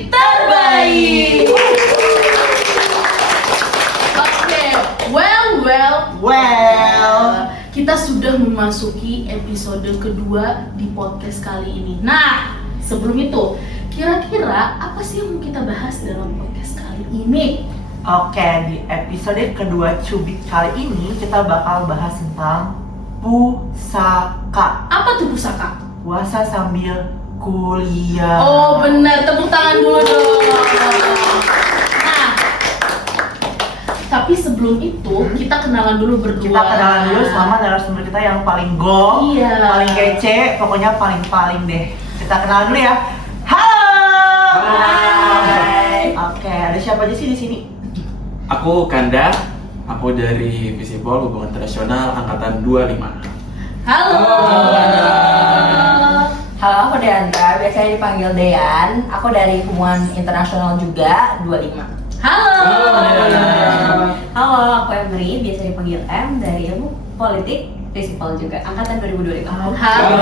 musik terbaik. Oke, well, kita sudah memasuki episode kedua di podcast kali ini. Nah, sebelum itu, kira-kira apa sih yang mau kita bahas dalam podcast kali ini? Oke, di episode kedua Cubit kali ini kita bakal bahas tentang pusaka. Apa tuh pusaka? Puasa sambil kuliah. Oh benar, tepuk tangan dulu dong. Nah, tapi sebelum itu kita kenalan dulu berdua. Kita kenalan dulu sama narasumber kita yang paling gong, Iya. paling kece, pokoknya paling deh. Kita kenalan dulu ya. Halo. Hai. Oke, ada siapa aja sih di sini? Aku Kanda, aku dari Visipol Hubungan Internasional Angkatan 25. Halo. Halo, aku Deandra, biasanya dipanggil Dean. Aku dari Hubungan Internasional juga, 25. Halo. Halo, aku Emri, biasa dipanggil M, dari Ilmu Politik, Visipol juga, Angkatan 2025. Halo.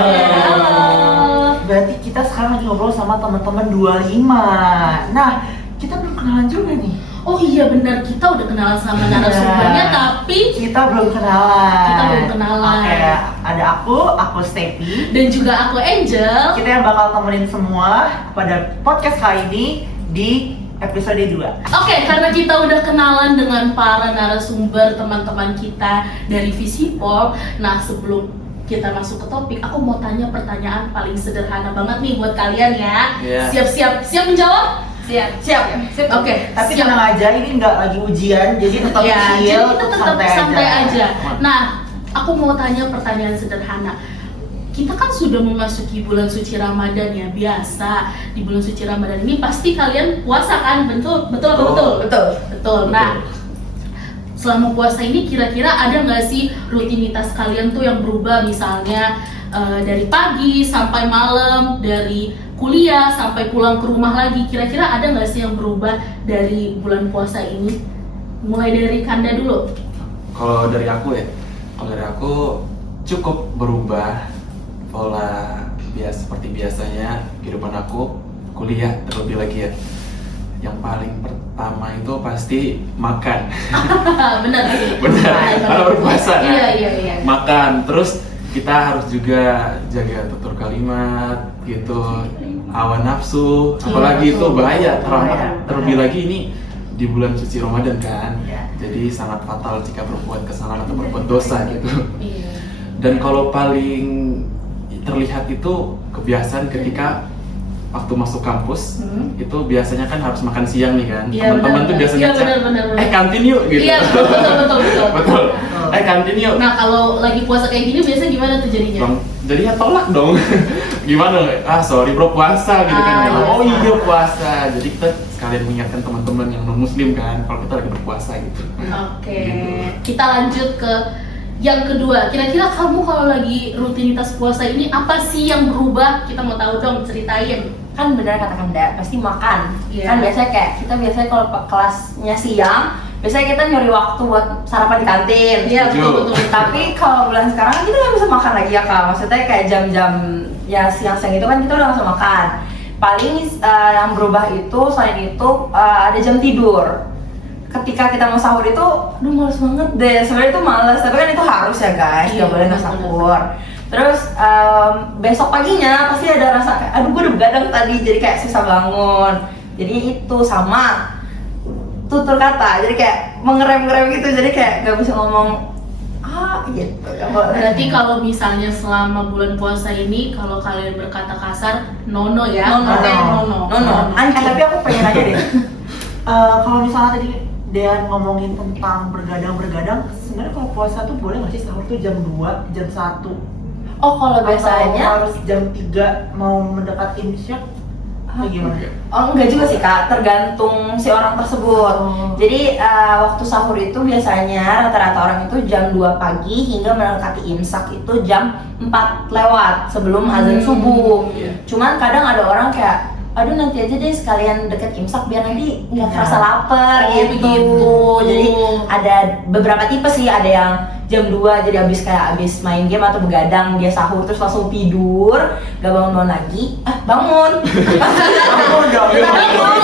Berarti kita sekarang lagi ngobrol sama teman-teman 25. Nah, kita belum kenalan juga nih. Oh iya benar, kita udah kenalan sama narasumbernya, tapi Kita belum kenalan. Oke, ada aku Stepi. dan juga aku Angel. Kita yang bakal temenin semua pada podcast kali ini di episode 2. Oke, karena kita udah kenalan dengan para narasumber teman-teman kita dari Visipol. Nah, sebelum kita masuk ke topik, aku mau tanya pertanyaan paling sederhana banget nih buat kalian ya. Iya. Siap menjawab? Siap. Oke, Tapi siap. tenang aja, ini nggak lagi ujian, jadi tetap Ya, chill, jadi kita tetap santai aja. Aman. Nah, aku mau tanya pertanyaan sederhana. Kita kan sudah memasuki bulan suci Ramadan ya, biasa di bulan suci Ramadan ini pasti kalian puasa kan? Betul. Betul. Nah, selama puasa ini kira-kira ada nggak sih rutinitas kalian tuh yang berubah, misalnya dari pagi sampai malam, dari kuliah sampai pulang ke rumah lagi, kira-kira ada nggak sih yang berubah dari bulan puasa ini? Mulai dari Kanda dulu. Kalau dari aku cukup berubah pola seperti biasanya kehidupan aku kuliah terlebih lagi ya. Yang paling pertama itu pasti makan. Benar sih. Benar, karena berpuasa kan. Iya. Makan, terus kita harus juga jaga tutur kalimat gitu, hawa nafsu, apalagi itu betul. bahaya, Bahaya. terlebih lagi ini di bulan suci Ramadan kan. Iya. Jadi sangat fatal jika berbuat kesalahan atau berbuat dosa gitu. Iya. Dan kalau paling terlihat itu kebiasaan ketika waktu masuk kampus, itu biasanya kan harus makan siang nih kan. Iya, Teman-teman benar, tuh biasanya iya, chat, benar. kantin yuk gitu. Iya, betul. Betul. Kantin yuk. Nah, kalau lagi puasa kayak gini biasanya gimana tuh jadinya? Bang, jadi ya tolak dong. Gimana? Sorry bro, puasa gitu kan. iya. Oh iya puasa. Jadi kita sekalian mengingatkan teman-teman yang non muslim kan kalau kita lagi berpuasa gitu. Oke, Gitu. kita lanjut ke yang kedua. Kira-kira kamu kalau lagi rutinitas puasa ini apa sih yang berubah? Kita mau tahu dong, ceritain. Kan benar kata Kanda, pasti makan. Iya. Kan kita biasanya kalau kelasnya siang, biasanya kita nyari waktu buat sarapan di kantin. Iya, Setuju. betul. Tapi kalau bulan sekarang kan kita nggak bisa makan lagi ya kak. Maksudnya kayak jam-jam ya siang-siang itu kan kita udah nggak bisa makan. Paling yang berubah itu selain itu ada jam tidur. Ketika kita mau sahur itu, aduh males banget deh. Sebenarnya itu males, tapi kan itu harus ya guys, Iya, nggak boleh nggak benar. sahur. Terus besok paginya pasti ada rasa kayak, aduh gue udah begadang tadi, jadi kayak susah bangun. Jadi itu sama tutur kata, jadi kayak mengerem gitu, jadi kayak nggak bisa ngomong gitu. Berarti kalau misalnya selama bulan puasa ini kalau kalian berkata kasar, nono ya. Nono. Berarti nono. Tapi aku pengen nanya deh. Kalau misalnya tadi dia ngomongin tentang bergadang, sebenarnya kalau puasa tuh boleh nggak sih sahur tuh jam 2, jam 1? Oh kalau biasanya harus jam 3 mau mendekati imsyak? Atau gimana? Oh enggak juga sih kak, tergantung si orang tersebut. Jadi waktu sahur itu biasanya rata-rata orang itu jam 2 pagi hingga mendekati imsak itu jam 4 lewat sebelum azan subuh. Iya. Cuman kadang ada orang kayak, aduh nanti aja deh sekalian deket imsak biar nanti nggak Iya. kerasa lapar Oh, gitu. begitu. Jadi ada beberapa tipe sih, ada yang jam 2 jadi abis main game atau begadang dia sahur terus langsung tidur, gak bangun lagi, bangun. Bangun dong. Bangun.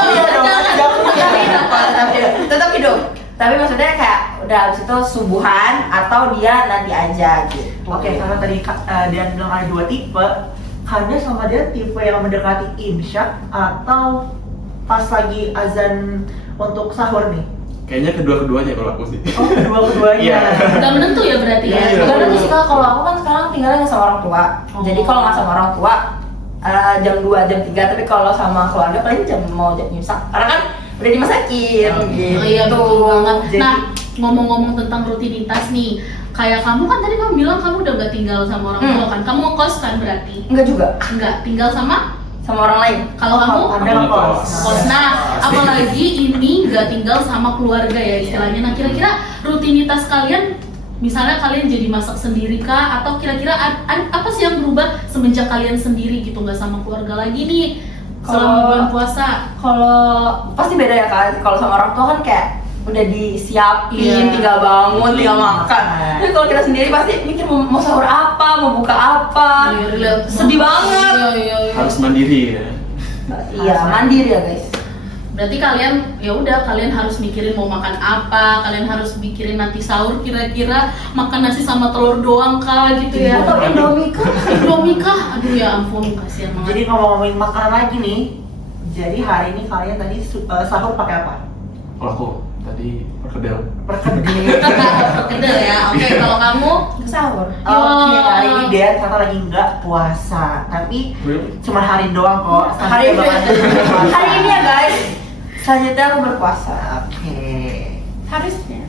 Tapi maksudnya kayak udah habis itu subuhan atau dia nanti aja gitu. Oke, karena tadi Dian bilang ada 2 tipe. Kanda sama dia tipe yang mendekati imsyak atau pas lagi azan untuk sahur nih? Kayaknya kedua-keduanya kalau aku sih. Oh, kedua-keduanya. Iya. Gak menentu ya berarti ya? Iya. Karena sih kalau aku kan sekarang tinggalnya sama orang tua. Oh. Jadi kalau nggak sama orang tua jam 2, jam 3, tapi kalau sama keluarga paling jam imsak. Karena kan udah dimasakin gitu. Oh iya betul banget. Jadi- Nah, ngomong-ngomong tentang rutinitas nih, kayak kamu kan tadi kamu bilang kamu udah gak tinggal sama orang tua kan? Kamu ngekos kan berarti? Enggak juga Enggak, tinggal sama sama orang lain. kalau kamu Anda Aku ngekos. kos. Nah, apalagi ini nggak tinggal sama keluarga ya istilahnya. Nah, kira-kira rutinitas kalian, misalnya kalian jadi masak sendiri kah? Atau kira-kira apa sih yang berubah semenjak kalian sendiri gitu, nggak sama keluarga lagi nih selama bulan puasa? Kalau pasti beda ya kan. Kalau sama orang tua kan kayak udah disiapin, Iya. tinggal bangun, tinggal makan. Tapi kalau kita sendiri pasti mikir mau sahur apa, mau buka apa. Sedih banget. Iya. Harus mandiri ya. Iya, mandiri ya guys. Berarti kalian ya udah, kalian harus mikirin mau makan apa, kalian harus mikirin nanti sahur kira-kira makan nasi sama telur doang kah gitu ya. Atau Indomie kan? Indomie kah? Aduh ya ampun, kasihan banget. Jadi ngomong-ngomongin makanan lagi nih. Jadi hari ini kalian tadi sahur pakai apa? Kalau aku tadi perkedel. Perkedel. Kedel ya. Oke, kalau kamu Sahur. Oke, hari ini Dian ternyata lagi nggak puasa, tapi cuma hari doang kok. Hari ini, Selanjutnya hari ini ya guys. Selanjutnya aku berpuasa. Oke. Harusnya.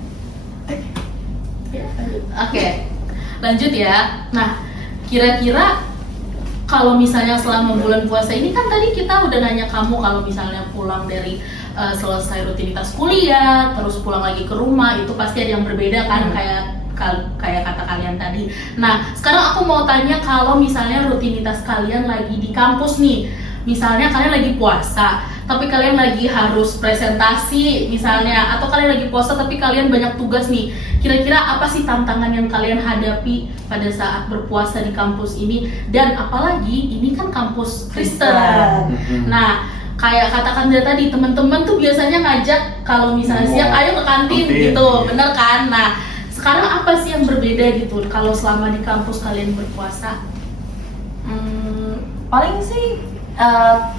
Oke, lanjut ya. Nah, kira-kira kalau misalnya selama bulan puasa ini kan tadi kita udah nanya kamu kalau misalnya pulang dari selesai rutinitas kuliah, terus pulang lagi ke rumah, itu pasti ada yang berbeda kan, kayak kata kalian tadi. Nah, sekarang aku mau tanya kalau misalnya rutinitas kalian lagi di kampus nih, misalnya kalian lagi puasa, tapi kalian lagi harus presentasi misalnya, atau kalian lagi puasa tapi kalian banyak tugas nih. Kira-kira apa sih tantangan yang kalian hadapi pada saat berpuasa di kampus ini? Dan apalagi ini kan kampus Kristen. Nah, kayak katakan dia tadi, teman-teman tuh biasanya ngajak kalau misalnya siang ayo ke kantin gitu, bener kan? Nah, sekarang apa sih yang berbeda gitu kalau selama di kampus kalian berpuasa? Paling sih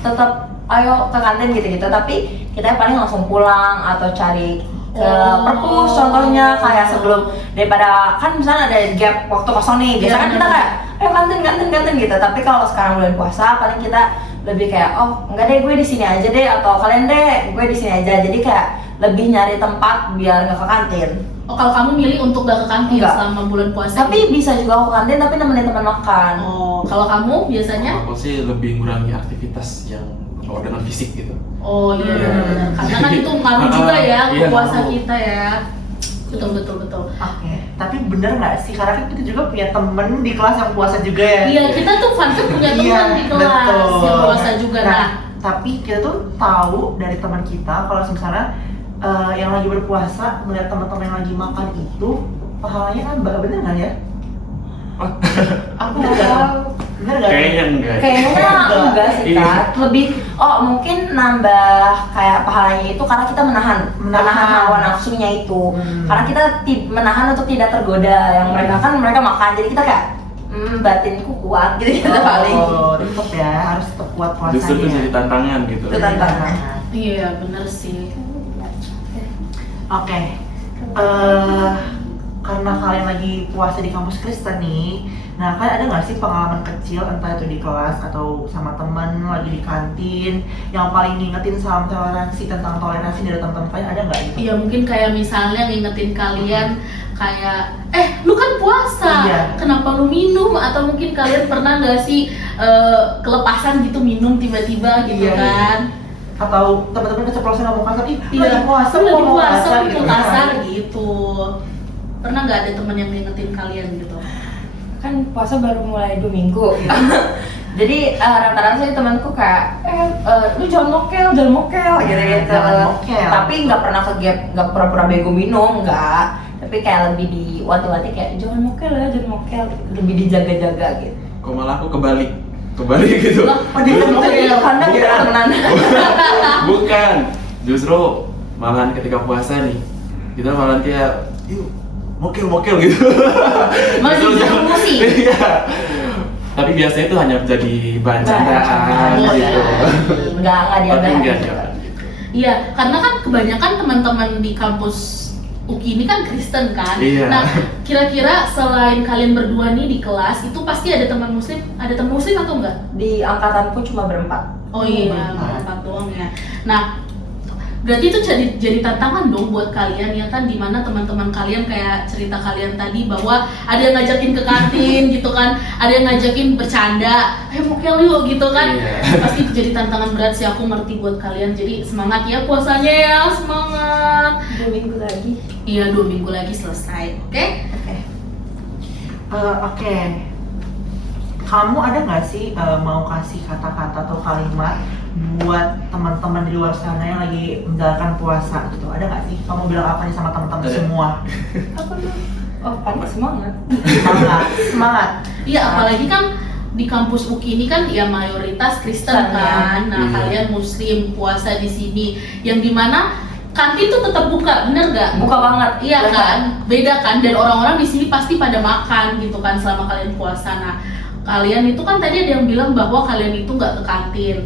tetap ayo ke kantin gitu-gitu, tapi kita paling langsung pulang atau cari ke perpus contohnya, kayak sebelum, daripada kan misalnya ada gap waktu kosong nih, biasanya kan kita kayak ayo kantin gitu. Tapi kalau sekarang bulan puasa paling kita lebih kayak oh enggak deh gue di sini aja deh, atau kalian deh gue di sini aja. Jadi kayak lebih nyari tempat biar nggak ke kantin. Oh, kalau kamu milih untuk gak ke kantin Enggak. selama bulan puasa? Tapi bisa juga aku ke kantin tapi nemenin teman makan. Oh, kalau kamu biasanya? Aku sih lebih mengurangi aktivitas yang berkaitan dengan fisik gitu. Oh iya Iya. benar. Karena kan itu ngaruh juga ya ke Iya, puasa ngaruh. kita ya. Betul. Oke, tapi bener nggak sih? Karena kan kita juga punya temen di kelas yang puasa juga ya. Iya, kita tuh Fanfit punya teman Iya, di kelas betul. yang puasa juga. Nah, Tapi kita tuh tahu dari teman kita kalau misalnya yang lagi berpuasa melihat teman-teman yang lagi makan itu pahalanya nambah, bener nggak ya? Aku nggak tahu, bener nggak? Kayaknya enggak. Kayaknya enggak sih Iya. Kak, lebih mungkin nambah kayak pahalanya itu karena kita menahan hawa nafsunya itu. Karena kita menahan untuk tidak tergoda, yang mereka makan, jadi kita kayak batinku kuat gitu kita paling. Oh, tetep ya, harus tetap kuat puasanya. Justru itu jadi tantangan gitu. Itu tantangan. iya bener sih. Oke, karena kalian lagi puasa di kampus Kristen nih, nah kan ada nggak sih pengalaman kecil entah itu di kelas atau sama teman lagi di kantin yang paling ngingetin sama toleransi, tentang toleransi dari teman-teman kalian, ada nggak gitu? Iya mungkin kayak misalnya ngingetin kalian kayak lu kan puasa, Iya. kenapa lu minum? Atau mungkin kalian pernah nggak sih kelepasan gitu minum tiba-tiba gitu Iya. kan? Atau teman-teman keceplosan ngomong kasar, ih Iya, lagi puasa, lu lagi ngomong puasa, kasar lu gitu. kasar gitu. Pernah nggak ada teman yang ngingetin kalian gitu? Kan puasa baru mulai 2 minggu gitu. Jadi rata-rata sih temanku kayak lu jangan mokel gitu. Jangan mokel. Tapi nggak pernah ke gap, nggak pura-pura bego minum, nggak. Tapi kayak lebih diwanti-wanti kayak jangan mokel, lebih dijaga-jaga gitu. Kok malah aku kebalik gitu. Loh, Oh, dia Justru- mokel. Jadi kandang Iya. kita temenan. Bukan, justru malahan ketika puasa nih Kita malah kayak, yuk mokel gitu. Malah Terus- jadi promosi. Iya. Tapi biasanya itu hanya jadi bahan candaan gitu. Enggak Tapi diambil. enggak diambil gitu. Iya, karena kan kebanyakan teman-teman di kampus UKI ini kan Kristen kan. Iya. Nah, kira-kira selain kalian berdua nih di kelas itu pasti ada teman muslim atau enggak? Di angkatanku cuma berempat. Oh iya, berempat. berempat doang ya. Nah, berarti itu jadi tantangan dong buat kalian ya kan, dimana teman-teman kalian kayak cerita kalian tadi bahwa ada yang ngajakin ke kantin gitu kan, ada yang ngajakin bercanda, ayo mokel yuk gitu kan. Iya. Pasti jadi tantangan berat sih, aku ngerti buat kalian. Jadi semangat ya puasanya ya, semangat. 2 minggu lagi. Iya, 2 minggu lagi selesai, oke? Oke. Oke. Kamu ada nggak sih mau kasih kata-kata atau kalimat buat teman-teman di luar sana yang lagi menjalankan puasa gitu? Ada nggak sih? Kamu bilang apa nih sama teman-teman Ada. semua? Apa tuh? Oh, paling semangat. Semangat, semangat. Iya, apalagi kan di kampus UKI ini kan ya mayoritas Kristen Kristen, kan. Nah, Iya. kalian muslim puasa di sini yang dimana kantin tuh tetap buka, bener gak? Buka banget. Iya kan, beda kan, dan orang-orang di sini pasti pada makan gitu kan selama kalian puasa. Nah, kalian itu kan tadi ada yang bilang bahwa kalian itu nggak ke kantin,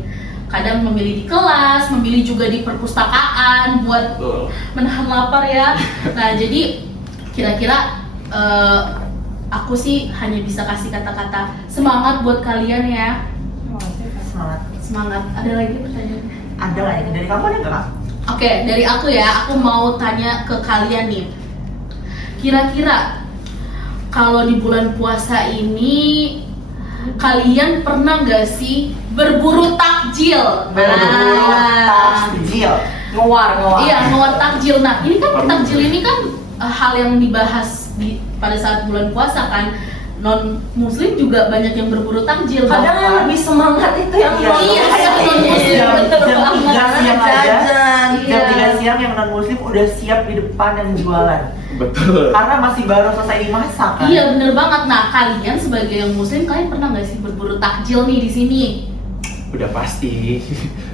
kadang memilih di kelas, memilih juga di perpustakaan buat Betul. menahan lapar ya. Nah, jadi kira-kira aku sih hanya bisa kasih kata-kata semangat buat kalian ya. Semangat. Semangat. Ada lagi pertanyaan? Ada nggak ya? Dari kamu ada nggak, Kak? Oke, dari aku ya, aku mau tanya ke kalian nih. Kira-kira kalau di bulan puasa ini kalian pernah nggak sih berburu takjil? Berburu Nah, takjil. Ngewar. iya, ngewar takjil. Nah, ini kan Pernah. takjil ini kan hal yang dibahas pada saat bulan puasa kan. Non muslim juga banyak yang berburu takjil. Kadang bahkan- yang lebih semangat itu yang Iya, Iya, kayak yang non-muslim, jam bener jam banget. 3 siang aja. jajan. Jam Iya. 3 siang yang non muslim udah siap di depan yang jualan. Betul. Karena masih baru selesai dimasak kan. Iya, bener banget. Nah, kalian sebagai yang muslim, kalian pernah nggak sih berburu takjil nih di sini? Udah pasti.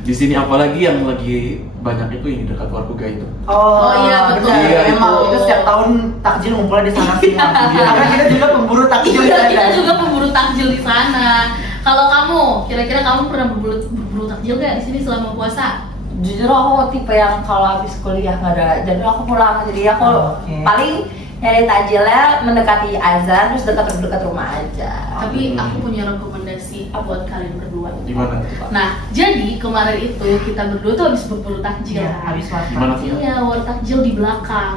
Di sini apalagi yang lagi banyak itu yang dekat Warkuga itu. Oh, iya, betul. benar. Iya, Emang itu. itu setiap tahun takjil ngumpulnya di sana semua. Iya. Karena kita juga pemburu takjil Iya, kan. kita juga pemburu takjil di sana. Kalau kamu, kira-kira kamu pernah berburu takjil nggak di sini selama puasa? Jujur aku tipe yang kalau habis kuliah nggak ada jadwal aku pulang, jadi aku Oke. paling nyari takjilnya mendekati azan terus dekat rumah aja. Tapi Hmm. aku punya rekomendasi buat kalian berdua. Gimana tuh, Pak? Nah, jadi kemarin itu kita berdua tuh habis berburu takjil. Iya, kan? habis masak. Gimana tuh? Iya, war takjil di belakang.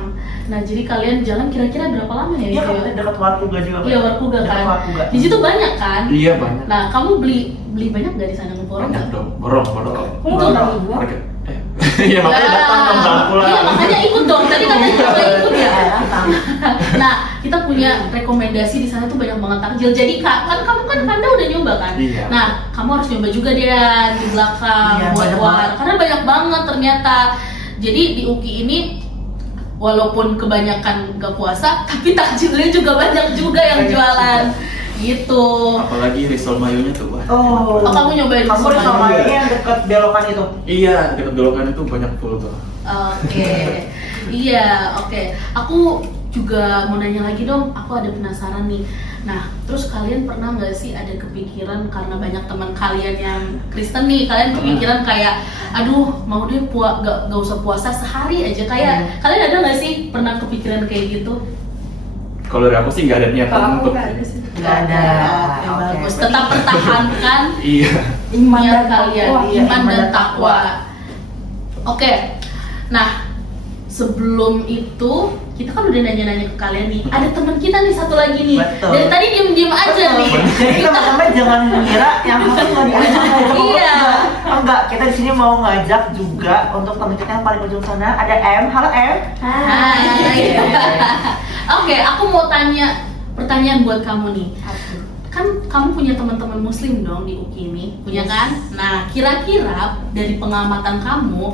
Nah, jadi kalian jalan kira-kira berapa lama ya? Iya, itu? kan dekat Warkuga juga. Iya, Warkuga Dekat kan. Warkuga. Di situ banyak kan? Iya banyak. Nah, kamu beli banyak nggak di sana ngeborong Banyak nggak? dong. Borong. Kamu tuh dari gua. Harga. Iya makanya datang dong jangan pulang. Iya, makanya ikut dong. Tadi katanya coba ikut ya. datang. Nah, kita punya rekomendasi di sana tuh banyak banget takjil. Jadi kan kamu kan Kanda udah nyoba kan? Iya. Nah, kamu harus nyoba juga dia di belakang Iya, buat banyak war. banget. Karena banyak banget ternyata. Jadi di UKI ini walaupun kebanyakan gak puasa, tapi takjilnya juga banyak juga yang Banyak jualan. Gitu. Apalagi risol mayonya tuh wah. Oh, Oh, kamu nyobain kamu risol udah sama mayo? yang dekat belokan itu. Iya, dekat belokan itu banyak full tuh. Oke, iya, oke. Aku juga mau nanya lagi dong. Aku ada penasaran nih. Nah, terus kalian pernah nggak sih ada kepikiran karena banyak teman kalian yang Kristen nih, kalian kepikiran kayak, aduh, mau deh gak usah puasa sehari aja. Kayak kalian ada nggak sih pernah kepikiran kayak gitu? Kalau dari aku sih nggak ada niatan Kalau aku untuk. nggak ada sih. Nggak ada. Oke, Oke, bagus. berarti- Tetap pertahankan Iya. Iman niat dan kalian, takwa. Iya, iman dan takwa. Oke, nah sebelum itu kita kan udah nanya-nanya ke kalian nih. Ada teman kita nih satu lagi nih. Betul. Dari tadi diem-diem aja Betul. nih. Jadi teman-teman jangan mengira yang satu nggak diajak ngobrol. Iya. Enggak, kita di sini mau ngajak juga untuk teman kita yang paling ujung sana. Ada M. Halo M. Hai. Oke, aku mau tanya pertanyaan buat kamu nih. Kan kamu punya teman-teman muslim dong di UKI ini, punya kan? Nah, kira-kira dari pengamatan kamu,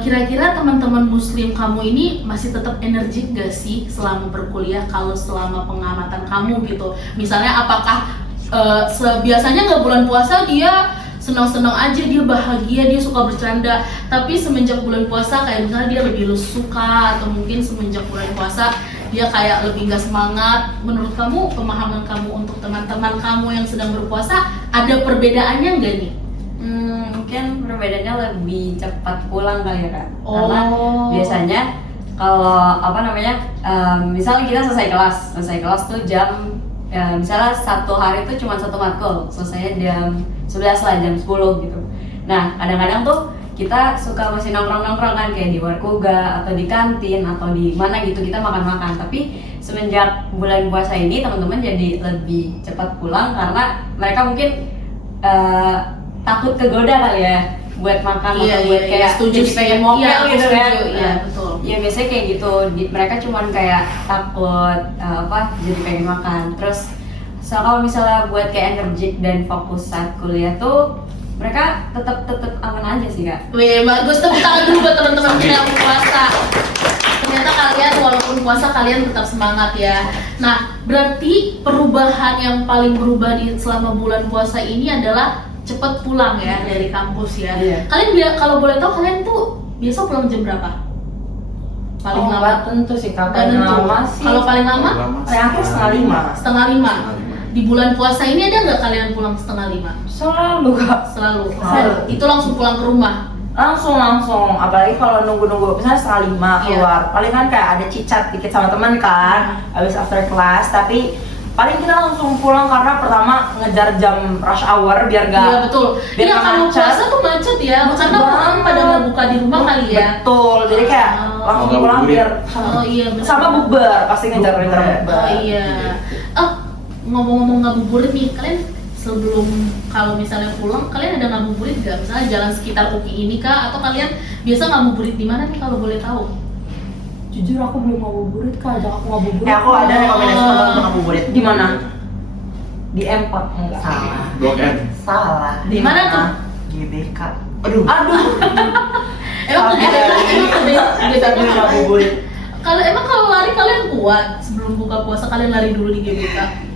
kira-kira teman-teman muslim kamu ini masih tetap energik gak sih selama berkuliah kalau selama pengamatan kamu gitu? Misalnya apakah biasanya nggak bulan puasa dia senang-senang aja, dia bahagia, dia suka bercanda. Tapi semenjak bulan puasa kayak misalnya dia lebih suka, atau mungkin semenjak bulan puasa dia kayak lebih nggak semangat. Menurut kamu, pemahaman kamu untuk teman-teman kamu yang sedang berpuasa ada perbedaannya nggak nih? Mungkin perbedaannya lebih cepat pulang kali ya Kak. Oh. Karena biasanya kalau misalnya kita selesai kelas tuh jam misalnya satu hari tuh cuma satu matkul, selesainya jam 11 lah, jam 10 gitu. Nah kadang-kadang tuh kita suka masih nongkrong-nongkrong kan, kayak di warkoga atau di kantin atau di mana gitu, kita makan-makan. Tapi semenjak bulan puasa ini teman-teman jadi lebih cepat pulang karena mereka mungkin takut kegoda kali ya buat makan atau buat kayak setuju jadi sih. pengen mokel Iya, gitu kan. iya betul. Ya biasanya kayak gitu, mereka cuman kayak takut jadi pengen makan. Terus kalau misalnya buat kayak energik dan fokus saat kuliah tuh mereka tetap aman aja sih Kak. Wih, bagus, tepuk tangan dulu buat teman-teman kita yang puasa. Ternyata kalian walaupun puasa kalian tetap semangat ya. Nah, berarti perubahan yang paling berubah selama bulan puasa ini adalah cepet pulang ya dari kampus ya. Iya. Kalian kalau boleh tahu kalian tuh biasa pulang jam berapa? Paling lama? nggak tentu sih Kak. Nggak Paling tentu. lama sih Kalau paling lama? paling akhir setengah 5. Setengah 5. Di bulan puasa ini ada nggak kalian pulang setengah 5? Selalu Kak. Selalu. Selalu. Itu langsung pulang ke rumah. Langsung, apalagi kalau nunggu misalnya setengah 5 keluar, paling kan kayak ada cicat dikit sama teman kan, habis after class, tapi paling kita langsung pulang karena pertama ngejar jam rush hour biar Iya gak betul. biar Iya nggak kalau macet. puasa tuh macet ya, Macet karena orang banget. pada nggak buka di rumah kali ya. Betul, jadi kayak Oh. langsung Nggak pulang ngabuburit. biar Oh iya betul. sama bukber, pasti ngejar Bukber. bukber. Oh iya. Ngomong-ngomong ngabuburit nih, kalian sebelum kalau misalnya pulang, kalian ada ngabuburit nggak? Misalnya jalan sekitar UPI ini kah? Atau kalian biasa ngabuburit di mana nih kalau boleh tahu? Jujur aku belum ngabuburit Kak, ajak aku ngabuburit. Aku ada rekomendasi teman untuk ngabuburit. Di mana? Di Empat enggak? Salah. Blok M. Salah. Di mana tuh? GBK. Aduh. Aduh. Emang tuh Sampai hari ini kita belum ngabuburit. kalau lari kalian kuat sebelum buka puasa kalian lari dulu di GBK?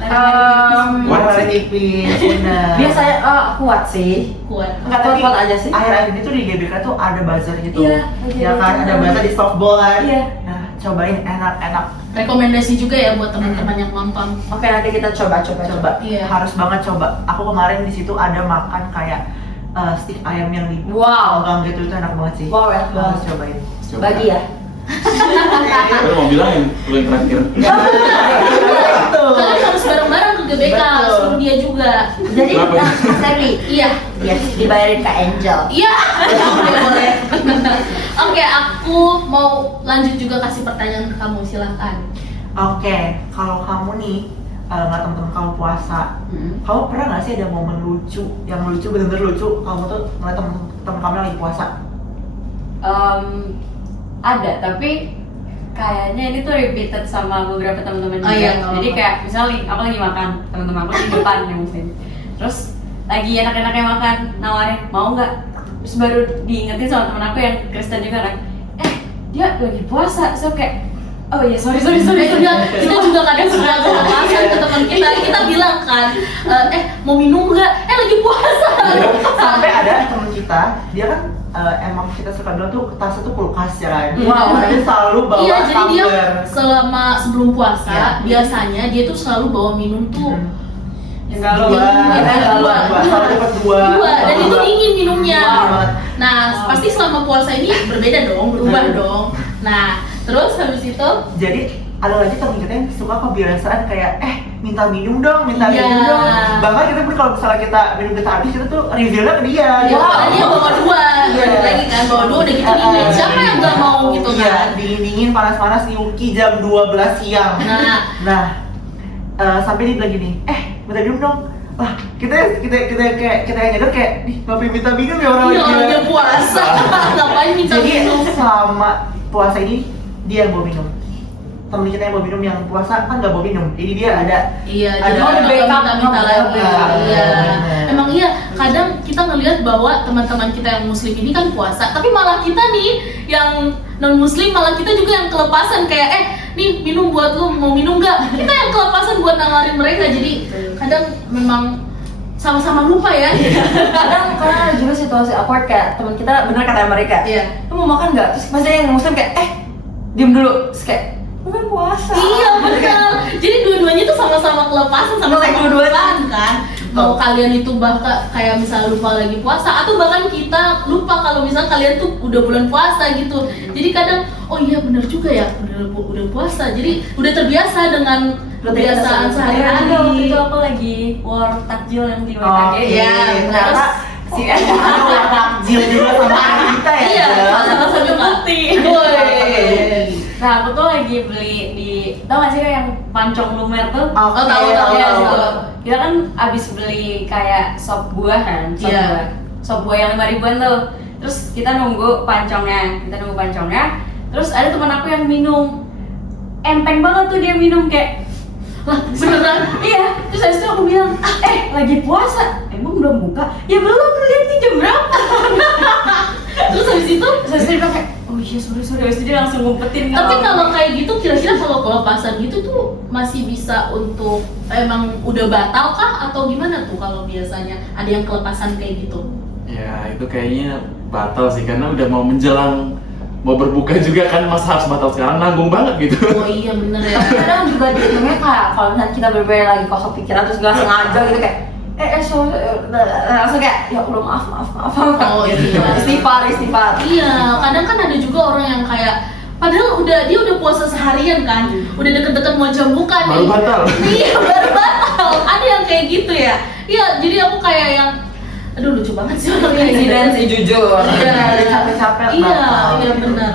Warna tipis, benar. Biasanya kuat sih. Kuat. Enggak, tapi kuat aja sih. akhir-akhir ini tuh di GBK tuh ada buzzer gitu. Iya, Ya kan, ada buzzer di softball kan. Iya. Nah, cobain enak-enak. Rekomendasi juga ya buat teman-teman yang nonton. Oke, nanti kita coba. Coba. Iya. Harus banget coba. Aku kemarin di situ ada makan kayak stick ayam yang di Wow. panggang gitu, itu enak banget sih. Wow, enak banget. Harus cobain. Coba. Bagi ya. Baru mau bilang yang terakhir. Kalian harus bareng-bareng ke GBK, Betul. suruh dia juga. Jadi Kenapa? Mas Erli, Iya. yes, dibayarin ke Angel. Iya, boleh. Oke, aku mau lanjut juga kasih pertanyaan ke kamu, silahkan. Oke, kalau kamu nih nggak temen-temen kamu puasa, kamu pernah nggak sih ada momen lucu, yang lucu bener-bener lucu, kamu tuh ngeliat temen kamu yang lagi puasa? Ada, tapi kayaknya ini tuh repeated sama beberapa teman-teman Oh juga. iya, nggak Jadi apa-apa. kayak misalnya aku lagi makan, teman-teman aku di depan yang muslim. Terus lagi enak-enaknya makan, nawarin mau nggak? Terus baru diingetin sama temen aku yang Kristen juga kan, dia lagi puasa, so kayak oh iya sorry. Kita juga kadang suka kelepasan ke teman kita bilang kan, mau minum nggak? Lagi puasa. Sampai ada temen kita, dia kan emang kita suka bilang tuh tasnya tuh kulkas ya kan. Wow. Dia selalu bawa Iya, jadi dia tumbler. sebelum puasa Iya. biasanya dia tuh selalu bawa minum tuh Yang Dua, dua. selalu dapat dua. dua, dan itu dingin minumnya. Wow. Nah, pasti selama puasa ini berbeda dong, berubah dong. Nah, terus habis itu Jadi ada lagi temen kita yang suka kebiasaan kayak minta minum dong, minta Iya. minum dong. Bahkan kita pun kalau misalnya kita minum kita habis itu tuh revealnya ke dia. ya, karena dia bawa dua, balik lagi kan bawa dua udah gitu dingin. Siapa yang nggak mau gitu Iya, kan? dingin-dingin, panas-panas di Uki jam 12 siang. Nah, Sampai dia bilang gini, minta minum dong. Wah, kita yang nyadar kayak, ngapain minta minum ya orang iya lagi orang dia puasa, ngapain minta Jadi minum? selama puasa ini dia yang bawa minum. Temen kita yang bawa minum yang puasa kan nggak bawa minum. Jadi dia ada Iya, ada jadi orang backup, nggak minta lagi. backup. Iya, Bener. emang iya. Kadang kita ngelihat bahwa teman-teman kita yang muslim ini kan puasa, tapi malah kita nih yang non muslim malah kita juga yang kelepasan kayak nih minum buat lu, mau minum nggak? Kita yang kelepasan buat nawarin mereka. Jadi kadang memang sama-sama lupa ya. Kadang juga situasi awkward kayak teman kita bener kata mereka, Iya. lu mau makan nggak? Terus pasti yang muslim kayak diem dulu, terus kayak lu kan puasa. Iya benar. Jadi dua-duanya tuh sama-sama kelepasan, sama-sama Melek dua-duanya. kelepasan kan. Mau kalian itu bahkan kayak misalnya lupa lagi puasa, atau bahkan kita lupa kalau misalnya kalian tuh udah bulan puasa gitu. Jadi kadang oh iya benar juga ya, udah puasa. Jadi udah terbiasa dengan kebiasaan sehari-hari. Waktu itu aku lagi war takjil yang di WKG. Iya, ternyata si ada takjil juga sama kita ya. Iya, Jel? sama-sama juga. Woi. Nah, aku tuh lagi beli di, tau gak sih kayak yang pancong lumer tuh? Oke, tahu, Iya, tahu. situ. Kita kan abis beli kayak sop buah kan, sop Iya. buah. Sop buah yang 5 ribuan tuh. Terus kita nunggu pancongnya, terus ada teman aku yang minum. Enteng banget tuh dia minum kayak, Lah, beneran? iya. Terus habis itu aku bilang, lagi puasa, emang belum buka? Ya belum, lu lihat nih jam berapa? Terus habis itu Terus habis itu dia bilang kayak, oh iya sorry, habis itu dia langsung ngumpetin. tapi kalau kayak gitu kira-kira kalau kelepasan gitu tuh masih bisa untuk emang udah batal kah atau gimana tuh kalau biasanya ada yang kelepasan kayak gitu? Ya itu kayaknya batal sih karena udah mau menjelang mau berbuka juga kan, masa harus batal sekarang, nanggung banget gitu. Oh iya bener ya. Kadang juga dihitungnya kayak kalau misalnya kita bener-bener lagi kosong pikiran terus gak sengaja gitu kayak langsung kayak ya Allah maaf. Oh iya. Istighfar. Iya, kadang kan ada juga orang yang kayak padahal dia udah puasa seharian kan, udah deket-deket mau jam buka nih. Baru batal. Iya, baru batal. Ada yang kayak gitu ya. Iya, jadi aku kayak yang aduh lucu banget sih orang kayak gitu. Insiden sih jujur. Iya, Udah capek-capek Iya, batal. iya benar.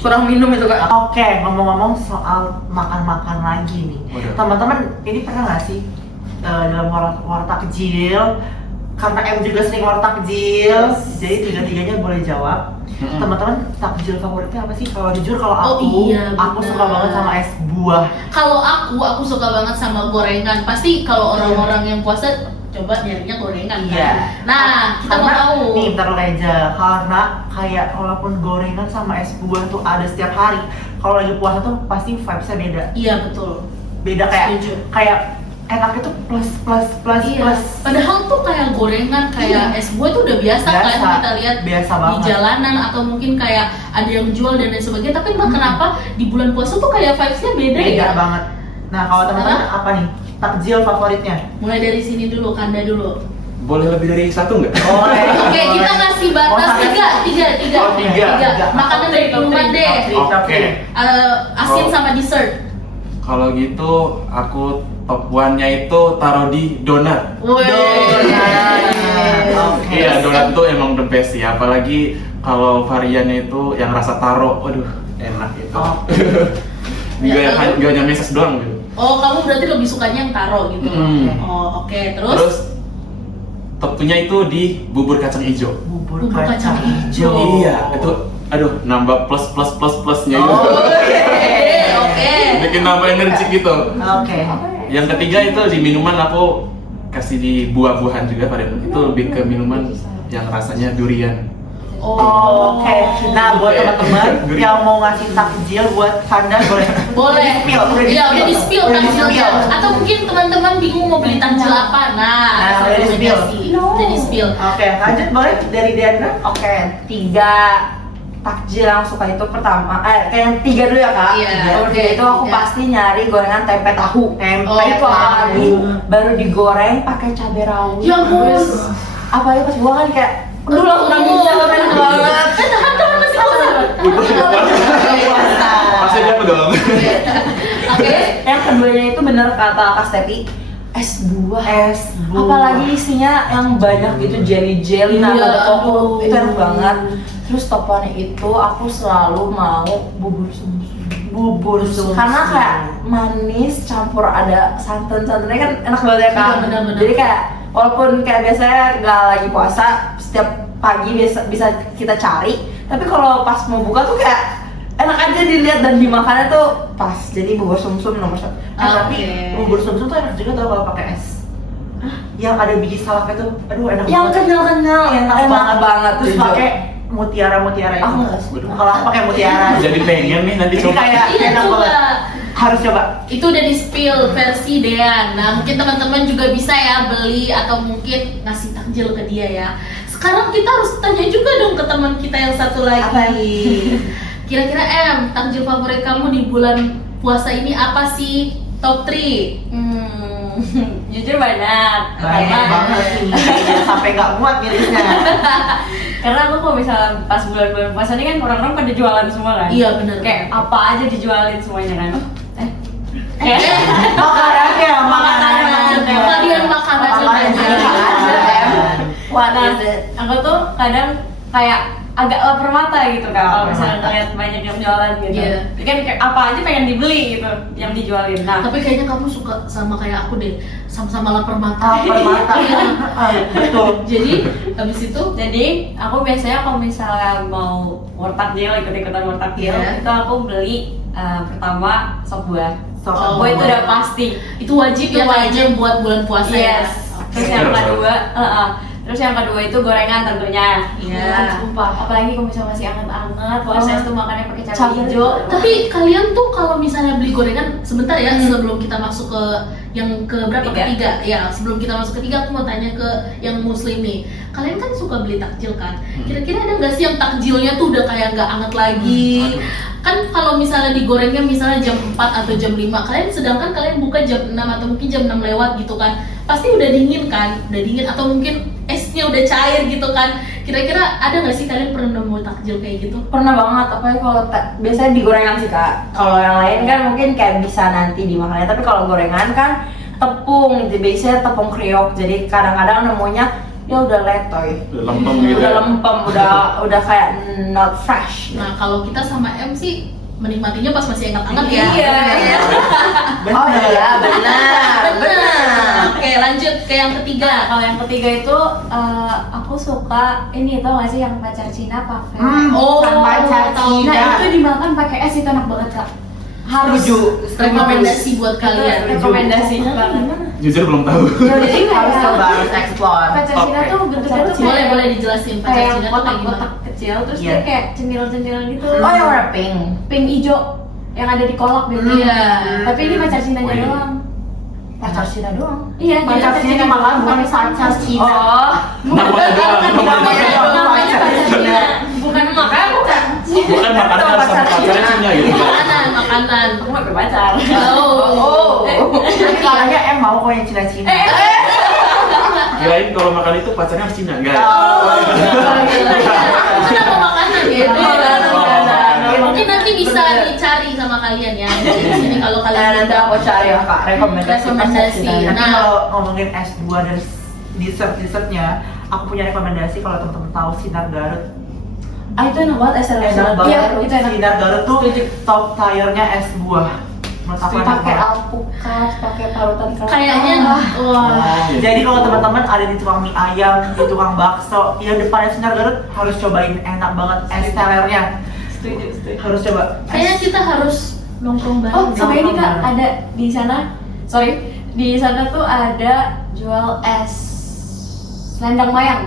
Kurang minum itu kan. Oke, ngomong-ngomong soal makan-makan lagi nih. Waduh. Teman-teman, ini pernah nggak sih dalam war takjil? Karena em juga sering war takjil, jadi tiga-tiganya boleh jawab. Mm-mm. Teman-teman, takjil favoritnya apa sih? Kalau jujur, kalau Oh aku, iya, aku benar. suka banget sama es buah. Kalau aku suka banget sama gorengan. Pasti kalau orang-orang yang puasa coba nyarinya gorengan kan. Iya. Nah, kita mau Karena, tahu. nih bentar dulu aja, karena kayak walaupun gorengan sama es buah tuh ada setiap hari, kalau lagi puasa tuh pasti vibes-nya beda. Iya, betul. Beda kayak Setuju. enaknya tuh plus. Iya. Padahal tuh kayak gorengan, kayak es buah itu udah biasa kan Biasa. kita lihat Biasa di banget. jalanan atau mungkin kayak ada yang jual dan lain sebagainya. Tapi entah kenapa di bulan puasa tuh kayak vibes-nya beda Beda ya. banget. Nah, kalau teman-teman apa nih? Takjil favoritnya? Mulai dari sini dulu, Kanda dulu. Boleh lebih dari satu nggak? Boleh. Oke, kita kasih batas Oh, sampai- tiga. Oh, tiga. Makanan dari minuman deh. Oke. Asin Oh. sama dessert. Kalau gitu aku top 1-nya itu taruh di donat. Woi. Oke. Iya, donat itu emang the best ya, apalagi kalau variannya itu yang rasa taro. Waduh, enak itu. Oh. Gak hanya meses doang gitu. Oh, kamu berarti lebih sukanya yang taro gitu. Hmm. Oh, oke. Terus Terus top 2-nya itu di bubur kacang hijau. Bubur Bubur kacang kacang hijau. hijau. Iya, itu aduh nambah plusnya gitu. Oke. Bikin nambah energi gitu. Oke. Yang ketiga itu di minuman aku kasih di buah-buahan juga pada itu lebih ke minuman yang rasanya durian. Oh, oke. Nah, buat teman-teman Durian. yang mau ngasih takjil buat Kanda boleh. Boleh. Iya, udah di spill Udah takjilnya. di-spill. Atau mungkin teman-teman bingung mau beli takjil apa. Nah, Nah, udah di-spill. Udah di spill. Oke, lanjut boleh dari Diandra. Oke, 3 takjil yang suka itu pertama, kayak yang 3 dulu ya kak. Iya, Oke, oke, itu aku tiga. pasti nyari gorengan tempe tahu. Tempe Oh, Itu apalagi tahu. baru digoreng pakai cabai rawit. Ya ampun. Terus, apalagi pas gua kan kayak, aduh langsung nangis banget. Tahan masih puasa. Puasa. Pasti dia apa dong? Oke. Yang keduanya itu bener kata Kak Stepi, es buah. Es buah. Apalagi isinya yang banyak gitu, jelly Iya, nambah koko, aduh. itu enak banget. Terus topannya itu aku selalu mau bubur sumsum. Bubur sumsum. Karena kayak manis campur ada santan-santannya kan enak banget ya kak. Iya, benar-benar. Jadi kayak walaupun kayak biasanya nggak lagi puasa setiap pagi bisa kita cari, tapi kalau pas mau buka tuh kayak enak aja dilihat dan dimakannya tuh pas. Jadi bubur sumsum nomor 1. Tapi Oke. bubur sumsum tuh enak juga tau kalau pakai es. Yang ada biji salaknya tuh, aduh enak Yang banget. kenyal-kenyal, enak banget. Terus jujur. pakai mutiara itu. Aku nggak suka. Kalau aku pakai mutiara. Jadi pengen nih nanti Ini coba. kayak Iya, enak coba. banget. Harus coba. Itu udah di spill versi Dean. Nah, mungkin teman-teman juga bisa ya beli atau mungkin ngasih takjil ke dia ya. Sekarang kita harus tanya juga dong ke teman kita yang satu lagi. Kira-kira takjil favorit kamu di bulan puasa ini apa sih? Top 3. Jujur banyak. Banyak banget ini. Sampai nggak muat mirisnya. Karena aku kalau misalnya pas bulan-bulan puasa ini kan orang-orang pada jualan semua kan. Iya, bener. Kayak apa aja dijualin semuanya kan. Makanan. Kalian makan aja Nah, aku tuh kadang kayak agak lapar mata gitu kan kalau misalnya ngeliat banyak yang jualan gitu. Iya. Kan kayak apa aja pengen dibeli gitu yang dijualin. Nah, Tapi kayaknya kamu suka sama kayak aku deh, sama-sama lapar mata. Lapar mata. Betul. Jadi habis itu jadi aku biasanya kalau misalnya mau war takjil, ikut-ikutan war takjil, Iya. itu aku beli pertama sop buah. Sop Oh, Buah itu buah. udah pasti. itu wajib Itu ya kayaknya buat bulan puasa ya. Yes. Terus yang kedua, terus yang kedua itu gorengan tentunya. Iya. Sumpah. Apalagi kalau misalnya masih anget-anget, puasa itu makannya pakai cabai Cabai hijau. Tapi kalian tuh kalau misalnya beli gorengan sebentar ya sebelum kita masuk ke yang ke berapa? Ketiga. Ya, sebelum kita masuk ketiga aku mau tanya ke yang muslim nih. Kalian kan suka beli takjil kan? Kira-kira ada nggak sih yang takjilnya tuh udah kayak nggak anget lagi? Kan kalau misalnya digorengnya misalnya jam 4 atau jam 5, sedangkan kalian buka jam 6 atau mungkin jam 6 lewat gitu kan. Pasti udah dingin kan? Udah dingin atau mungkin esnya udah cair gitu kan. Kira-kira ada nggak sih kalian pernah nemu takjil kayak gitu? Pernah banget, apalagi kalau biasanya di gorengan sih kak. Kalau yang lain kan mungkin kayak bisa nanti dimakannya, tapi kalau gorengan kan tepung, biasanya tepung kriok. Jadi kadang-kadang nemunya ya udah letoy, Udah lempem gitu. udah lempem, udah kayak not fresh. Nah, kalau kita sama M sih menikmatinya pas masih hangat-hangat ya. Iya. Oh iya, benar. Benar. Oke, lanjut ke yang ketiga. Nah, kalau yang ketiga itu aku suka ini, tau gak sih yang pacar Cina pakai Oh, pacar tahu. Cina. Nah itu dimakan pakai es, itu enak banget kak. Harus. Setuju. Rekomendasi buat Itu kalian. rekomendasi banget. Jujur belum tahu. Jadi Harus kayak coba, harus explore. pacar Cina Oke. tuh bentuknya tuh Boleh kayak boleh dijelasin pacar kayak Cina tuh kayak gimana? kotak-kotak kecil, terus Iya. dia kayak cemilan-cemilan gitu. Oh yang warna pink. Pink hijau yang ada di kolak gitu. Iya. Tapi ini pacar Cinanya Wih. doang. Pacar Cina doang. Iya, Pacar Cina malah bukan pacar Cina. Oh, Namanya doang. Namanya doang. Namanya pacar Cina. Bukan makanya bukan. Bukan makanan harus sama pacarnya Cina gitu. Makanan. Aku mau berpacar. Oh. Tapi kalanya mau kok yang Cina-Cina. Kirain kalau makan itu pacarnya harus Cina, enggak? Kenapa makanan ya? Iya, Mungkin nanti bisa dicari sama kalian ya. Di sini kalau kalian nanti aku cari ya kak rekomendasi pacar Rekomendasi. Cina. Nanti Nah. kalau ngomongin es buah dan dessert-dessertnya, aku punya rekomendasi kalau teman-teman tahu Sinar Garut. Ah itu enak banget es Enak selera. banget. Iya, itu enak. Sinar Garut tuh top tier-nya es buah. Menurut aku enak Pakai banget. alpukat, pakai parutan kelapa. kayaknya wah. Jadi kalau teman-teman ada di tukang mie ayam, di tukang bakso, yang depannya Sinar Garut harus cobain, enak banget es telernya. Setuju. Harus coba. Kayaknya kita harus nongkrong bareng. Oh, sama ini kak, Nongkrong ada di sana. Sorry, di sana tuh ada jual es selendang mayang.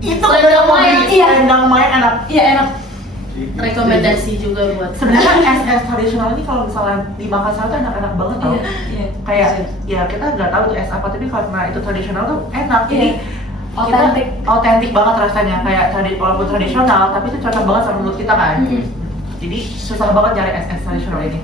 Itu Selendang mayang, iya. Selendang mayang enak. Iya enak. Rekomendasi juga buat Sebenarnya es tradisional ini kalau misalnya dimakan sana tuh enak-enak banget tau. Iya. Kayak ya kita nggak tahu tuh es apa, tapi karena itu tradisional tuh enak. Jadi Otentik. otentik banget rasanya, kayak walaupun tradisional tapi itu cocok banget sama mulut kita kan. Mm-mm. Jadi susah banget cari es tradisional ini.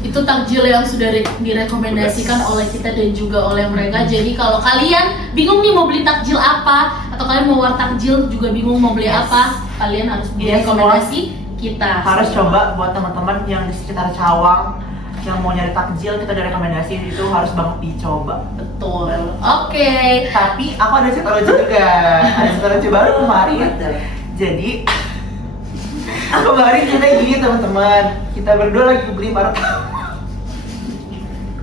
itu takjil yang sudah direkomendasikan oleh kita dan juga oleh mereka. Jadi kalau kalian bingung nih mau beli takjil apa, atau kalian mau war takjil juga bingung mau beli apa, kalian harus beli Yes, rekomendasi kita. Harus coba buat teman-teman yang di sekitar Cawang yang mau nyari takjil, kita ada rekomendasi itu harus banget dicoba. Betul. Oke. Tapi aku ada cerita lucu juga. Ada cerita lucu baru kemarin. Jadi aku kemarin kita gini teman-teman, kita berdua lagi beli martabak.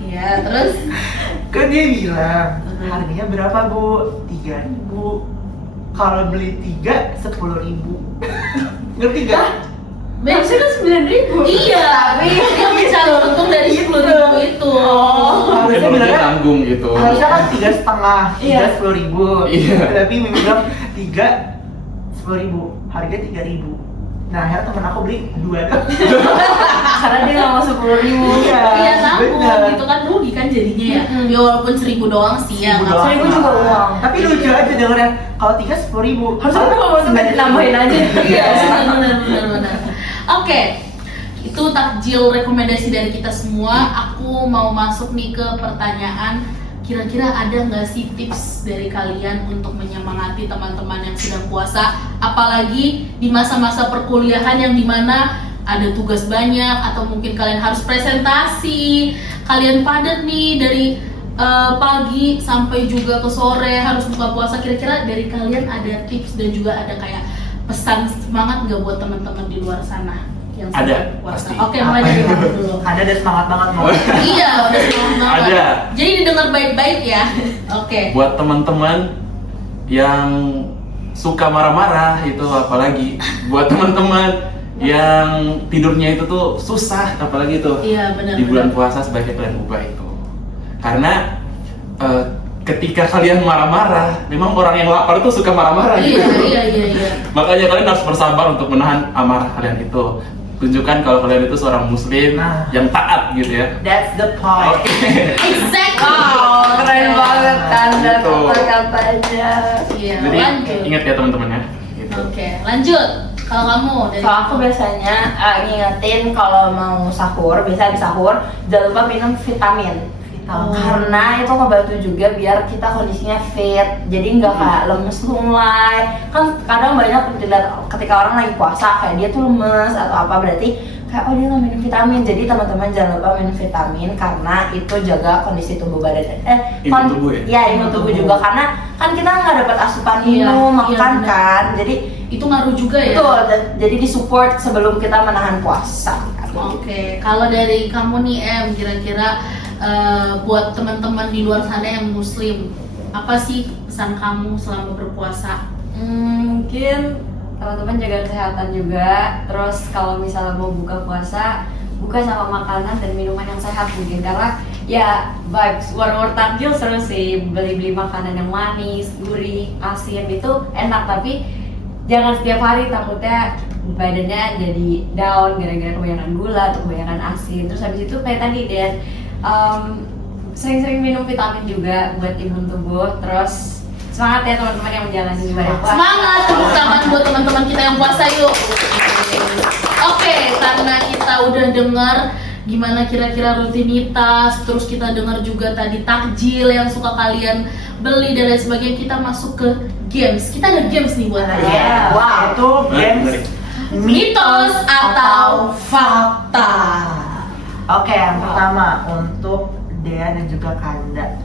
Iya, terus Kan dia bilang harganya berapa bu? 3.000. Kalau beli 3 10.000. Ngerti gak? bensin kan 9.000. Iya, tapi dia mencari untung dari 10.000 itu. Harusnya Mungkin bilangnya tanggung gitu. harusnya kan 3,5, Iya. 10.000. Iya. Tapi Mimi bilang 3 10.000, harganya 3.000. Nah akhirnya temen aku beli 2 dong. Karena dia nggak mau 10.000. Iya nanggung bener. gitu kan, rugi kan jadinya ya. Ya walaupun 1.000 doang sih ya. 1.000 nggak doang. 1.000 juga uang. Tapi lucu aja dengernya, kalau 3 10.000. Harusnya aku nggak mau sebentar nambahin aja. Iya, benar. Oke, itu takjil rekomendasi dari kita semua. Aku mau masuk nih ke pertanyaan. Kira-kira ada nggak sih tips dari kalian untuk menyemangati teman-teman yang sedang puasa? Apalagi di masa-masa perkuliahan yang dimana ada tugas banyak atau mungkin kalian harus presentasi, kalian padat nih dari pagi sampai juga ke sore harus buka puasa. Kira-kira dari kalian ada tips dan juga ada kayak pesan semangat nggak buat teman-teman di luar sana yang Ada, sedang puasa? pasti. Oke, mulai dari kamu dulu. Ada dan semangat banget mau. Iya, udah semangat banget. Ada. Jadi didengar baik-baik ya. Oke. Buat teman-teman yang suka marah-marah itu apalagi buat teman-teman yang tidurnya itu tuh susah apalagi itu Iya, benar. di bulan puasa sebaiknya kalian ubah itu. Karena ketika kalian marah-marah, memang orang yang lapar itu suka marah-marah gitu. Iya. Makanya kalian harus bersabar untuk menahan amarah kalian itu. Tunjukkan kalau kalian itu seorang muslim Nah. yang taat gitu ya. That's the point. Exactly. Wow, keren banget tanda Gitu. kata-katanya. Iya, Jadi lanjut. ingat ya teman-teman ya. Gitu. Oke, lanjut. Kalau kamu dari Kalau aku biasanya ngingetin kalau mau sahur, biasa habis sahur jangan lupa minum vitamin. Oh. Karena itu ngebantu juga biar kita kondisinya fit, jadi nggak kayak lemes lunglai. Kan kadang banyak dilihat ketika orang lagi puasa kayak dia tuh lemes atau apa, berarti kayak oh dia nggak minum vitamin. Jadi teman-teman jangan lupa minum vitamin karena itu jaga kondisi tubuh badan. Imun tubuh ya? Iya, imun tubuh juga karena kan kita nggak dapat asupan Iya, minum, iya, makan benar. kan. Jadi itu ngaruh juga ya. betul, jadi disupport sebelum kita menahan puasa. Oke, kalau dari kamu nih kira-kira buat teman-teman di luar sana yang muslim, apa sih pesan kamu selama berpuasa? Mungkin teman-teman jaga kesehatan juga. Terus kalau misalnya mau buka puasa, buka sama makanan dan minuman yang sehat mungkin, karena ya vibes war-war takjil seru sih, beli-beli makanan yang manis, gurih, asin itu enak, tapi jangan setiap hari, takutnya badannya jadi down gara-gara kebanyakan gula atau kebanyakan asin. Terus habis itu kayak tadi Dan sering-sering minum vitamin juga buat imun tubuh. Terus semangat ya teman-teman yang menjalani ibadah puasa. Semangat, tepuk tangan buat teman-teman kita yang puasa yuk. Oke, karena kita udah dengar gimana kira-kira rutinitas, terus kita dengar juga tadi takjil yang suka kalian beli dan lain sebagainya, kita masuk ke games. Kita ada games nih buat kalian. Iya, Wow. itu games Menarik. Mitos atau fakta? Oke, yang pertama untuk Dea dan juga Kanda.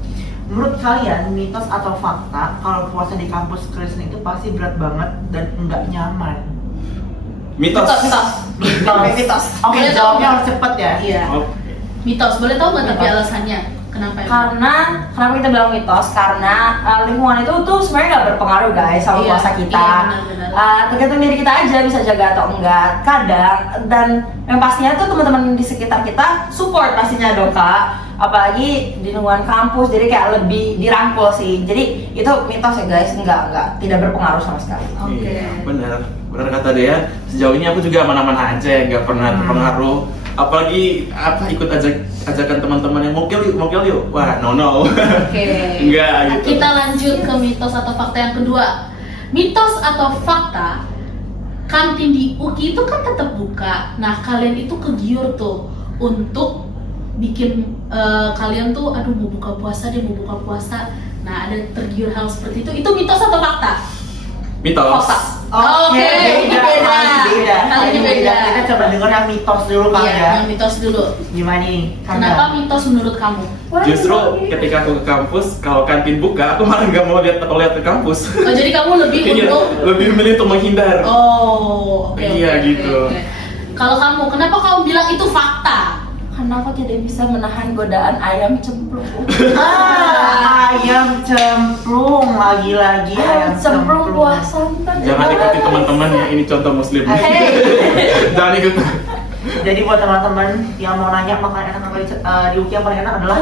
Menurut kalian mitos atau fakta kalau puasa di kampus Kristen itu pasti berat banget dan nggak nyaman? Mitos. Mitos. Oke, Boleh tahu jawabnya nggak? harus cepet ya. Iya. Oke. Mitos, boleh tahu nggak tapi Mitos. alasannya? Kenapa emang? Karena kenapa kita bilang mitos? Karena lingkungan itu tuh sebenarnya nggak berpengaruh guys sama Iya, puasa kita. iya, benar-benar. Tergantung diri kita aja bisa jaga atau enggak. Kadang dan yang pastinya tuh teman-teman di sekitar kita support pastinya dong kak. Apalagi di lingkungan kampus, jadi kayak lebih dirangkul sih. Jadi itu mitos ya guys, enggak tidak berpengaruh sama sekali. Oke. Iya, benar kata Dea. Sejauh ini aku juga aman-aman aja, nggak pernah terpengaruh. Apalagi ikut ajakan teman-teman yang mokil yuk. Wah, no. Oke. Enggak gitu. Kita lanjut ke mitos atau fakta yang kedua. Mitos atau fakta, kantin di UKI itu kan tetap buka. Nah, kalian itu kegiur tuh untuk bikin kalian tuh aduh mau buka puasa. Nah, ada tergiur hal seperti itu. Itu mitos atau fakta? Mitos. Fakta. Oke, ini beda. Kali ini beda. Kita coba denger yang mitos dulu kali Iya, ya. yang mitos dulu. Gimana nih? Kanda? Kenapa mitos menurut kamu? Justru ketika aku ke kampus, kalau kantin buka, aku malah nggak mau lihat ke kampus. Oh, jadi kamu lebih Iya, untuk lebih memilih untuk menghindar. Oh, oke. Iya, oke, gitu. oke. Kalau kamu, kenapa kamu bilang itu fakta? Karena aku tidak bisa menahan godaan ayam cemplung. Ayam cemplung lagi-lagi Ayam cemplung puasa. Jangan ikuti teman-teman ya, ini contoh muslim. Jangan ikut. Jadi buat teman-teman yang mau nanya makanan enak apa di UKI yang paling enak adalah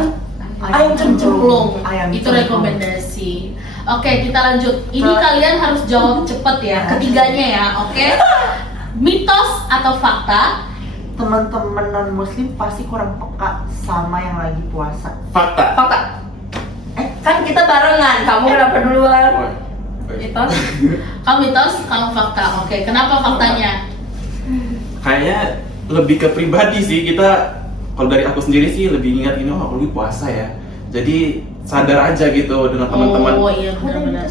Ayam Cemplung. Ayam Itu cemplung. rekomendasi. Oke, kita lanjut. Ini Ke- kalian harus jawab cepet ya, ketiganya ya, oke? mitos atau fakta? Teman-teman non muslim pasti kurang peka sama yang lagi puasa. Fakta. Fakta. Kan kita barengan, kamu kenapa duluan? Mitos. Kamu mitos, kamu fakta. Oke, kenapa faktanya? Kayaknya lebih ke pribadi sih, kita kalau dari aku sendiri sih lebih ingat ini, oh aku lagi puasa ya. Jadi sadar aja gitu dengan teman-teman. Oh iya benar-benar.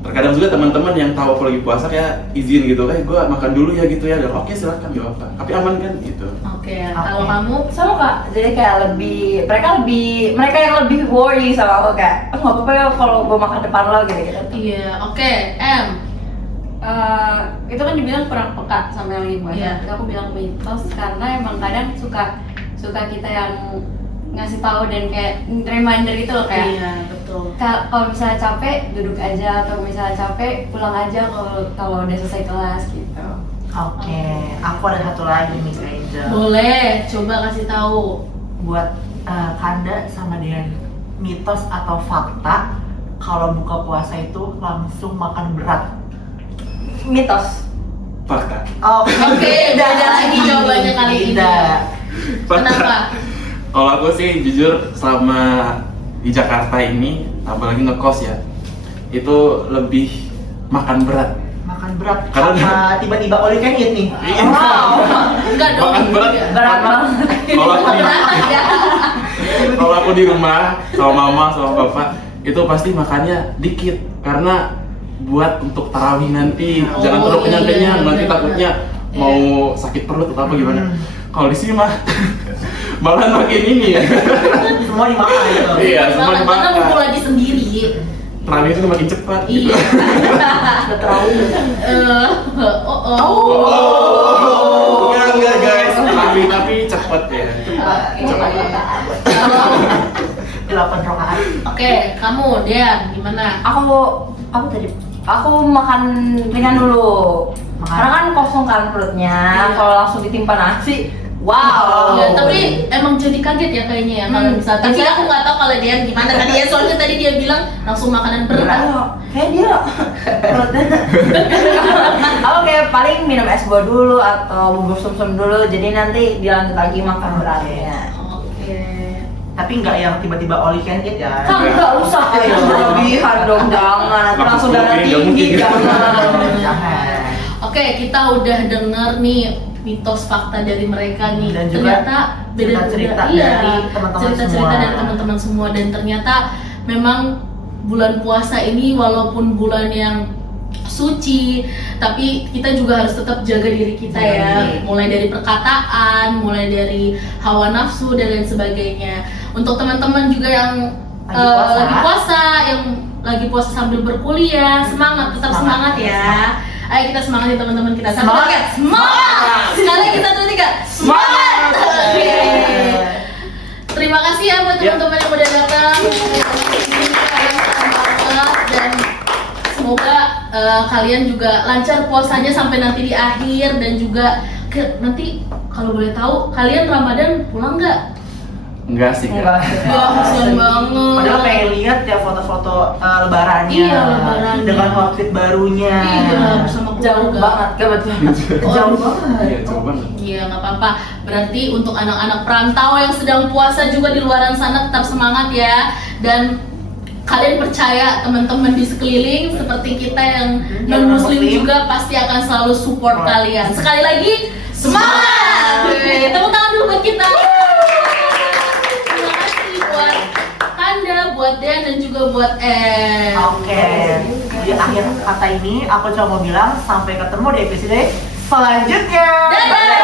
Terkadang juga teman-teman yang tahu aku lagi puasa kayak izin gitu, kayak gue makan dulu ya gitu ya. Dan oke silakan gak apa-apa. Tapi aman kan gitu. Oke, kalau kamu Sama kak, jadi kayak mereka yang lebih worry sama aku kayak, nggak apa-apa ya kalau gue makan depan lo gitu. iya, oke, M. Itu kan dibilang kurang peka sama yang lagi puasa. Iya. Tapi aku bilang mitos karena emang kadang suka kita yang ngasih tahu dan kayak reminder gitu loh kayak Iya, betul. kalau misalnya capek duduk aja atau misalnya capek pulang aja kalau udah selesai kelas gitu. Oke, aku ada satu lagi nih Kak Angel. Boleh, coba kasih tahu. Buat Kanda sama Dean, mitos atau fakta kalau buka puasa itu langsung makan berat? Mitos. Fakta. Oke, udah ada lagi jawabannya kali ini. Tidak. Kenapa? Kalau aku sih jujur selama di Jakarta ini, apalagi ngekos ya, itu lebih makan berat. Makan berat Karena- karena tiba-tiba all you can eat nih. Iya. Enggak dong. Makan berat. Iya. Berat Karena banget. Kalau aku di, Ya. kalau aku di rumah sama mama sama bapak itu pasti makannya dikit karena buat untuk tarawih nanti Oh, jangan terlalu kenyang-kenyang iya, nanti benar, takutnya benar. mau sakit perut atau apa gimana. Hmm. Kalau di sini mah malah makin ini ya. Semua dimakan gitu. Iya, semua Karena dimakan. mumpung lagi sendiri. Tarawih itu makin cepat gitu. Iya. Udah terlalu. Oh, enggak guys, tapi cepat ya. Cepat. Delapan rakaat. Oke, kamu Dean gimana? Aku apa tadi? Aku makan ringan dulu. Karena kan kosong kan perutnya. Iya. Kalau langsung ditimpa nasi, wow. Ya, tapi emang jadi kaget ya kayaknya ya kalau misal. Tapi aku nggak tahu kalau Dean gimana tadi ya. Soalnya tadi dia bilang langsung makanan berat. Oh, kayak dia perutnya. Aku kayak paling minum es buah dulu atau bubur sumsum dulu. Jadi nanti dilanjut lagi makan beratnya. Oke. Tapi nggak yang tiba-tiba all you can eat ya. Kan nggak usah kayak berlebihan dong, jangan. Nanti langsung darah tinggi, jangan. Jangan. Oke, kita udah denger nih mitos fakta dari mereka nih. Dan juga ternyata beda-beda. cerita-cerita Iya, dari teman-teman cerita-cerita semua. dari teman-teman semua dan ternyata memang bulan puasa ini walaupun bulan yang suci, tapi kita juga harus tetap jaga diri kita Jaga ya. diri. Mulai dari perkataan, mulai dari hawa nafsu dan lain sebagainya. Untuk teman-teman juga yang lagi puasa, yang lagi puasa sambil berkuliah, semangat, tetap semangat ya. Ayo kita semangat ya teman-teman kita. Semangat! Semangat! Sekali lagi 1, 2, 3. Semangat! Oke. Terima kasih ya buat teman-teman yang udah datang. Kalian keren banget dan semoga kalian juga lancar puasanya sampai nanti di akhir dan juga nanti kalau boleh tahu kalian Ramadan pulang nggak? Enggak sih. Enggak. Ya kasihan banget. Padahal pengen lihat ya foto-foto lebarannya. Iya, lebarannya. Dengan outfit barunya. Iya bersama Jauh keluarga. banget, kebetulan. Jauh banget. Iya, jauh banget. Iya nggak apa-apa. Berarti untuk anak-anak perantau yang sedang puasa juga di luaran sana tetap semangat ya. Dan kalian percaya teman-teman di sekeliling seperti kita yang non muslim juga pasti akan selalu support kalian. Sekali lagi semangat! Tepuk tangan dulu buat kita. Terima kasih buat Kanda, buat Dean dan juga buat Oke. Di akhir kata ini aku cuma mau bilang sampai ketemu di episode selanjutnya. Dadah!